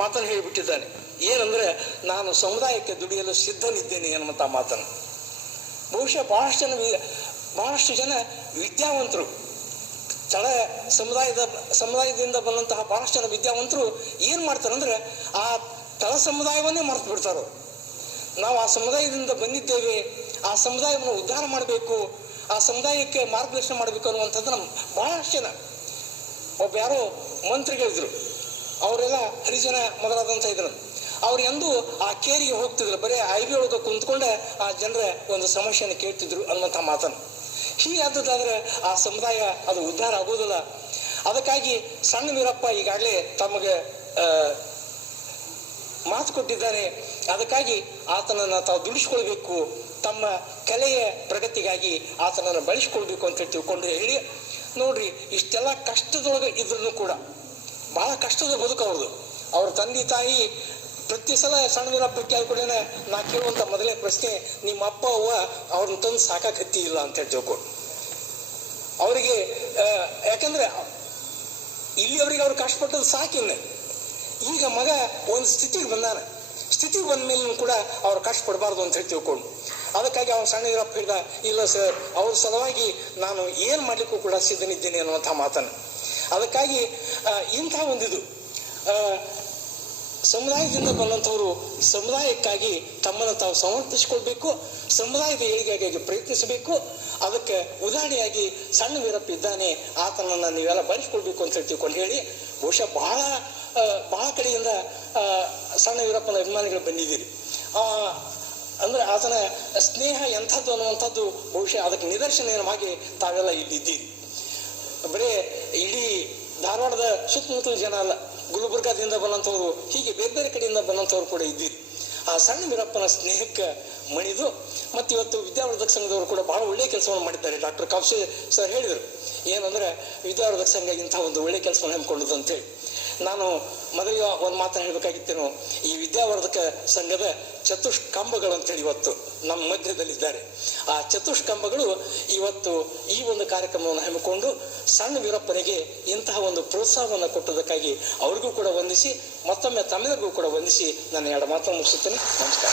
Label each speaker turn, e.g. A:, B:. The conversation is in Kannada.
A: ಮಾತನ್ನು ಹೇಳಿಬಿಟ್ಟಿದ್ದಾನೆ. ಏನಂದ್ರೆ, ನಾನು ಸಮುದಾಯಕ್ಕೆ ದುಡಿಯಲು ಸಿದ್ಧನಿದ್ದೇನೆ ಎನ್ನುವಂಥ ಮಾತನ್ನು. ಬಹುಶಃ ಬಹಳಷ್ಟು ಜನ ಬಹಳಷ್ಟು ಜನ ವಿದ್ಯಾವಂತರು, ತಳ ಸಮುದಾಯದ, ಸಮುದಾಯದಿಂದ ಬಂದಂತಹ ಬಹಳಷ್ಟು ಜನ ವಿದ್ಯಾವಂತರು ಏನು ಮಾಡ್ತಾರಂದ್ರೆ ಆ ತಳ ಸಮುದಾಯವನ್ನೇ ಮರೆತು ಬಿಡ್ತಾರೋ. ನಾವು ಆ ಸಮುದಾಯದಿಂದ ಬಂದಿದ್ದೇವೆ, ಆ ಸಮುದಾಯವನ್ನು ಉದ್ಧಾರ ಮಾಡಬೇಕು, ಆ ಸಮುದಾಯಕ್ಕೆ ಮಾರ್ಗದರ್ಶನ ಮಾಡಬೇಕು ಅನ್ನುವಂಥದ್ದು ನಮ್ಮ ಬಹಳಷ್ಟು ಜನ ಒಬ್ಬ ಯಾರೋ ಮಂತ್ರಿಗಳಿದ್ರು. ಅವರೆಲ್ಲ ಹರಿಜನ ಮೊದಲಾದಂತ ಇದ್ರು. ಅವ್ರು ಎಂದು ಆ ಕೇರಿಗೆ ಹೋಗ್ತಿದ್ರು. ಬರೀ ಐಬಿ ಒಳಗೆ ಕುಂತ್ಕೊಂಡೆ ಆ ಜನರ ಒಂದು ಸಮಸ್ಯೆಯನ್ನು ಕೇಳ್ತಿದ್ರು ಅನ್ನುವಂಥ ಮಾತನ್ನು. ಹೀಗಾದದ್ದಾದ್ರೆ ಆ ಸಮುದಾಯ ಅದು ಉದ್ಧಾರ ಆಗೋದಿಲ್ಲ. ಅದಕ್ಕಾಗಿ ಸಣ್ಣ ವೀರಪ್ಪ ಈಗಾಗಲೇ ತಮಗೆ ಮಾತು ಕೊಟ್ಟಿದ್ದಾರೆ. ಅದಕ್ಕಾಗಿ ಆತನನ್ನು ತಾವು ದುಡಿಸ್ಕೊಳ್ಬೇಕು. ತಮ್ಮ ಕಲೆಯ ಪ್ರಗತಿಗಾಗಿ ಆತನನ್ನು ಬಳಸ್ಕೊಳ್ಬೇಕು ಅಂತ ತಿಳ್ಕೊಂಡು ಹೇಳಿ. ನೋಡ್ರಿ, ಇಷ್ಟೆಲ್ಲ ಕಷ್ಟದೊಳಗೆ ಇದ್ರೂ ಕೂಡ ಬಹಳ ಕಷ್ಟದ ಬದುಕು ಅವ್ರದ್ದು. ಅವ್ರ ತಂದೆ ತಾಯಿ ಪ್ರತಿ ಸಲ ಸಣ್ಣ ಆಗಿ ಕೂಡ ನಾ ಕೇಳುವಂತ ಮೊದಲನೇ ಪ್ರಶ್ನೆ, ನಿಮ್ಮ ಅಪ್ಪ, ಅವ್ವ ಅವ್ರನ್ನ ತಂದು ಸಾಕಕ್ಕೆ ಹತ್ತಿಲ್ಲ ಅಂತ ಹೇಳಿ ತಿಳ್ಕೊಂಡು ಅವರಿಗೆ ಯಾಕಂದ್ರೆ ಇಲ್ಲಿ ಅವರಿಗೆ ಅವ್ರು ಕಷ್ಟಪಟ್ಟದ್ದು ಸಾಕಿನ್ನ ಈಗ ಮಗ ಒಂದು ಸ್ಥಿತಿಗೆ ಬಂದಾನೆ. ಸ್ಥಿತಿಗೆ ಬಂದ ಮೇಲೆ ಕೂಡ ಅವ್ರು ಕಷ್ಟಪಡಬಾರ್ದು ಅಂತ ಹೇಳಿ ತಿಳ್ಕೊಂಡು. ಅದಕ್ಕಾಗಿ ಅವನು ಸಣ್ಣ ವೀರಪ್ಪ ಹೇಳಿದ, ಇಲ್ಲ ಸರ್ ಅವ್ರ ಸಲುವಾಗಿ ನಾನು ಏನು ಮಾಡ್ಲಿಕ್ಕೂ ಕೂಡ ಸಿದ್ಧನಿದ್ದೇನೆ ಅನ್ನುವಂಥ ಮಾತನ್ನು. ಅದಕ್ಕಾಗಿ ಇಂಥ ಒಂದಿದು ಸಮುದಾಯದಿಂದ ಬಂದಂಥವರು ಸಮುದಾಯಕ್ಕಾಗಿ ತಮ್ಮನ್ನು ತಾವು ಸಮರ್ಪಿಸಿಕೊಳ್ಬೇಕು ಸಮುದಾಯದ ಏಳಿಗೆಗಾಗಿ ಪ್ರಯತ್ನಿಸಬೇಕು, ಅದಕ್ಕೆ ಉದಾಹರಣೆಯಾಗಿ ಸಣ್ಣ ವೀರಪ್ಪ ಇದ್ದಾನೆ, ಆತನನ್ನು ನೀವೆಲ್ಲ ಬಳಸ್ಕೊಳ್ಬೇಕು ಅಂತ ತಿಳ್ಕೊಂಡು ಹೇಳಿ, ಬಹುಶಃ ಬಹಳ ಬಹಳ ಕಡೆಯಿಂದ ಸಣ್ಣ ವೀರಪ್ಪನ ಅಭಿಮಾನಿಗಳು ಬಂದಿದ್ದೀರಿ. ಅಂದ್ರೆ ಆತನ ಸ್ನೇಹ ಎಂಥದ್ದು ಅನ್ನುವಂಥದ್ದು ಬಹುಶಃ ಅದಕ್ಕೆ ನಿದರ್ಶನವಾಗಿ ತಾವೆಲ್ಲ ಇಲ್ಲಿದ್ದೀರಿ ಬರೀ ಇಡೀ ಧಾರವಾಡದ ಸುತ್ತಮುತ್ತಲ ಜನ ಅಲ್ಲ, ಗುಲ್ಬರ್ಗಾದಿಂದ ಬಂದಂಥವ್ರು, ಹೀಗೆ ಬೇರೆ ಬೇರೆ ಕಡೆಯಿಂದ ಬಂದಂಥವ್ರು ಕೂಡ ಇದ್ದೀರಿ. ಆ ಸಣ್ಣ ವೀರಪ್ಪನ ಸ್ನೇಹಕ್ಕೆ ಮಣಿದು, ಮತ್ತು ಇವತ್ತು ವಿದ್ಯಾವರ್ಧಕ ಸಂಘದವರು ಕೂಡ ಬಹಳ ಒಳ್ಳೆಯ ಕೆಲಸವನ್ನು ಮಾಡಿದ್ದಾರೆ. ಡಾಕ್ಟರ್ ಕಾಪ್ಸೆ ಸರ್ ಹೇಳಿದರು. ಏನಂದ್ರೆ ವಿದ್ಯಾವರ್ಧಕ ಸಂಘ ಇಂಥ ಒಂದು ಒಳ್ಳೆಯ ಕೆಲಸವನ್ನು ಹಮ್ಮಿಕೊಂಡದ್ದು ಅಂತೇಳಿ. ನಾನು ಮೊದಲಿಗೆ ಒಂದು ಮಾತನ್ನು ಹೇಳಬೇಕಾಗಿತ್ತೇನು, ಈ ವಿದ್ಯಾವರ್ಧಕ ಸಂಘದ ಚತುಷ್ಕಂಬಗಳು ಅಂತೇಳಿ ಇವತ್ತು ನಮ್ಮ ಮಧ್ಯದಲ್ಲಿದ್ದಾರೆ. ಆ ಚತುಷ್ಕಂಬಗಳು ಇವತ್ತು ಈ ಒಂದು ಕಾರ್ಯಕ್ರಮವನ್ನು ಹಮ್ಮಿಕೊಂಡು ಸಣ್ಣ ವೀರಪ್ಪನಿಗೆ ಇಂತಹ ಒಂದು ಪ್ರೋತ್ಸಾಹವನ್ನು ಕೊಟ್ಟದಕ್ಕಾಗಿ ಅವ್ರಿಗೂ ಕೂಡ ವಂದಿಸಿ, ಮತ್ತೊಮ್ಮೆ ತಮ್ಮೆಲ್ಲರಿಗೂ ಕೂಡ ವಂದಿಸಿ ನನ್ನ ಎರಡು ಮಾತನ್ನು ಮುಗಿಸುತ್ತೇನೆ. ನಮಸ್ಕಾರ.